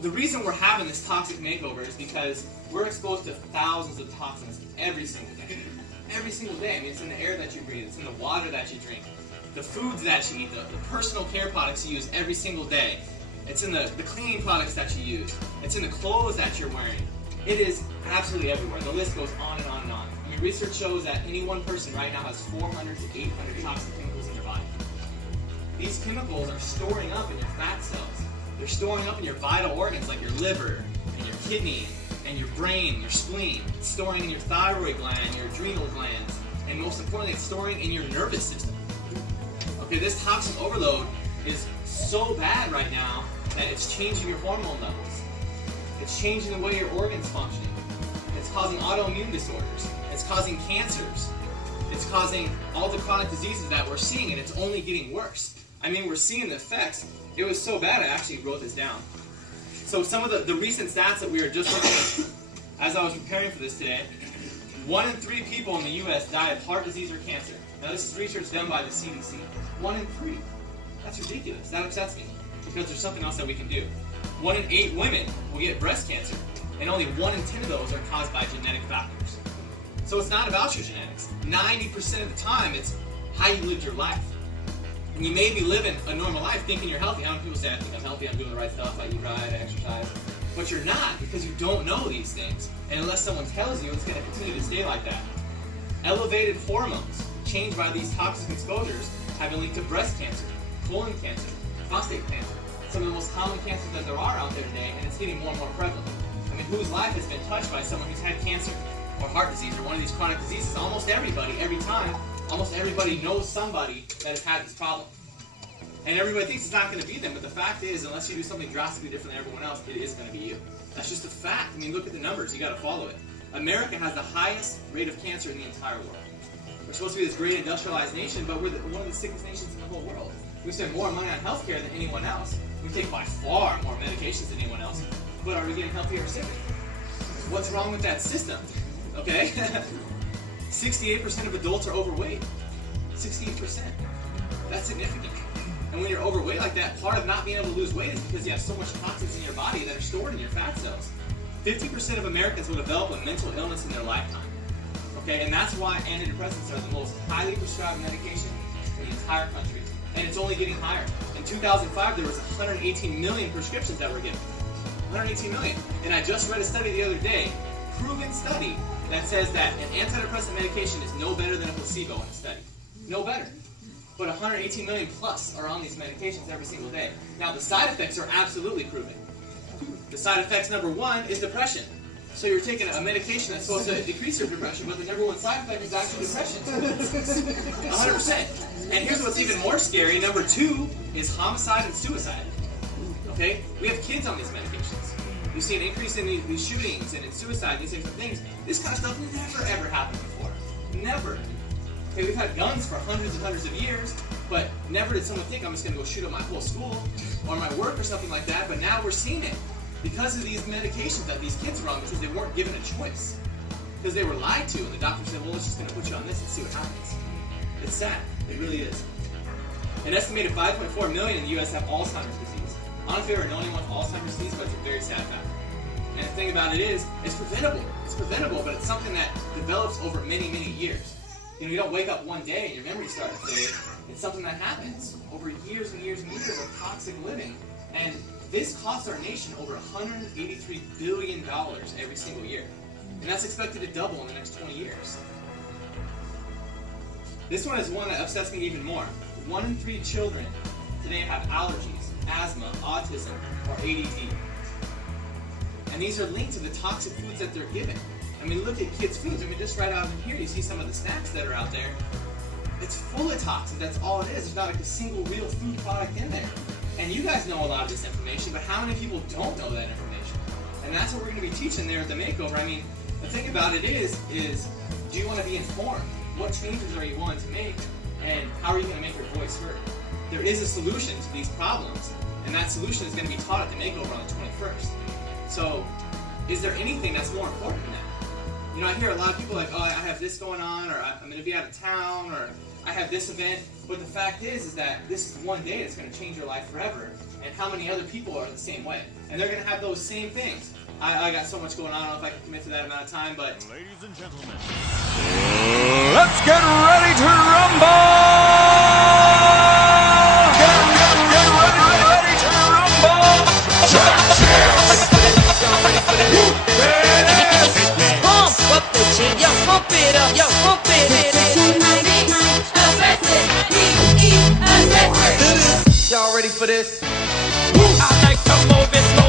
the reason we're having this toxic makeover is because we're exposed to thousands of toxins every single day. Every single day. I mean, it's in the air that you breathe, it's in the water that you drink, the foods that you eat, the personal care products you use every single day. It's in the cleaning products that you use. It's in the clothes that you're wearing. It is absolutely everywhere. The list goes on and on and on. I mean, research shows that any one person right now has 400 to 800 toxic chemicals in their body. These chemicals are storing up in your fat cells. They're storing up in your vital organs like your liver and your kidney and your brain, your spleen. It's storing in your thyroid gland, your adrenal glands, and most importantly, it's storing in your nervous system. Okay, this toxin overload is so bad right now that it's changing your hormone levels. It's changing the way your organs function. It's causing autoimmune disorders. It's causing cancers. It's causing all the chronic diseases that we're seeing, and it's only getting worse. I mean, we're seeing the effects. It was so bad I actually wrote this down. So some of the recent stats that we were just looking at as I was preparing for this today, 1 in 3 people in the U.S. die of heart disease or cancer. Now this is research done by the CDC. 1 in 3. That's ridiculous. That upsets me because there's something else that we can do. 1 in 8 women will get breast cancer, and only 1 in 10 of those are caused by genetic factors. So it's not about your genetics. 90% of the time it's how you lived your life. And you may be living a normal life thinking you're healthy. How many people say, I think I'm healthy, I'm doing the right stuff, I eat right, I exercise. But you're not, because you don't know these things. And unless someone tells you, it's going to continue to stay like that. Elevated hormones changed by these toxic exposures have been linked to breast cancer, colon cancer, prostate cancer, some of the most common cancers that there are out there today, and it's getting more and more prevalent. I mean, whose life has been touched by someone who's had cancer or heart disease or one of these chronic diseases? Almost everybody, every time. Almost everybody knows somebody that has had this problem. And everybody thinks it's not going to be them, but the fact is, unless you do something drastically different than everyone else, it is going to be you. That's just a fact. I mean, look at the numbers. You got to follow it. America has the highest rate of cancer in the entire world. We're supposed to be this great industrialized nation, but we're one of the sickest nations in the whole world. We spend more money on healthcare than anyone else. We take by far more medications than anyone else. But are we getting healthier or sicker? What's wrong with that system? Okay? 68% of adults are overweight. 68%. That's significant. And when you're overweight like that, part of not being able to lose weight is because you have so much toxins in your body that are stored in your fat cells. 50% of Americans will develop a mental illness in their lifetime. Okay, and that's why antidepressants are the most highly prescribed medication in the entire country. And it's only getting higher. In 2005, there was 118 million prescriptions that were given. 118 million. And I just read a study the other day, proven study, that says that an antidepressant medication is no better than a placebo in a study. No better. But 118 million plus are on these medications every single day. Now, the side effects are absolutely proven. The side effects, number 1, is depression. So you're taking a medication that's supposed to decrease your depression, but the number 1 side effect is actually depression. 100%. And here's what's even more scary. Number 2 is homicide and suicide. Okay? We have kids on these medications. You see an increase in these shootings and in suicide, these different things. This kind of stuff never ever happened before. Never. Okay, we've had guns for hundreds and hundreds of years, but never did someone think I'm just going to go shoot up my whole school or my work or something like that. But now we're seeing it because of these medications that these kids are on, because they weren't given a choice. Because they were lied to, and the doctor said, well, let's just going to put you on this and see what happens. It's sad. It really is. An estimated 5.4 million in the U.S. have Alzheimer's disease. I don't know if you ever know anyone with Alzheimer's disease, but it's a very sad fact. And the thing about it is, it's preventable. It's preventable, but it's something that develops over many, many years. You know, you don't wake up one day and your memory starts to fade. It's something that happens over years and years and years of toxic living. And this costs our nation over $183 billion every single year. And that's expected to double in the next 20 years. This one is one that upsets me even more. 1 in 3 children today have allergies, asthma, autism, or ADD. And these are linked to the toxic foods that they're given. I mean, look at kids' foods. I mean, just right out in here, you see some of the snacks that are out there. It's full of toxins. That's all it is. There's not like a single real food product in there. And you guys know a lot of this information, but how many people don't know that information? And that's what we're going to be teaching there at the Makeover. I mean, the thing about it is do you want to be informed? What changes are you willing to make? And how are you going to make your voice heard? There is a solution to these problems, and that solution is going to be taught at the Makeover on the 21st. So, is there anything that's more important than that? You know, I hear a lot of people like, oh, I have this going on, or I'm going to be out of town, or I have this event. But the fact is that this is one day that's going to change your life forever. and how many other people are the same way. And they're going to have those same things. I got so much going on, I don't know if I can commit to that amount of time, but... Ladies and gentlemen, let's get ready to rumble! Get ready to rumble! Pump up the jam, yo, pump it up, yo, pump it up. Y'all ready for this? I like to move it.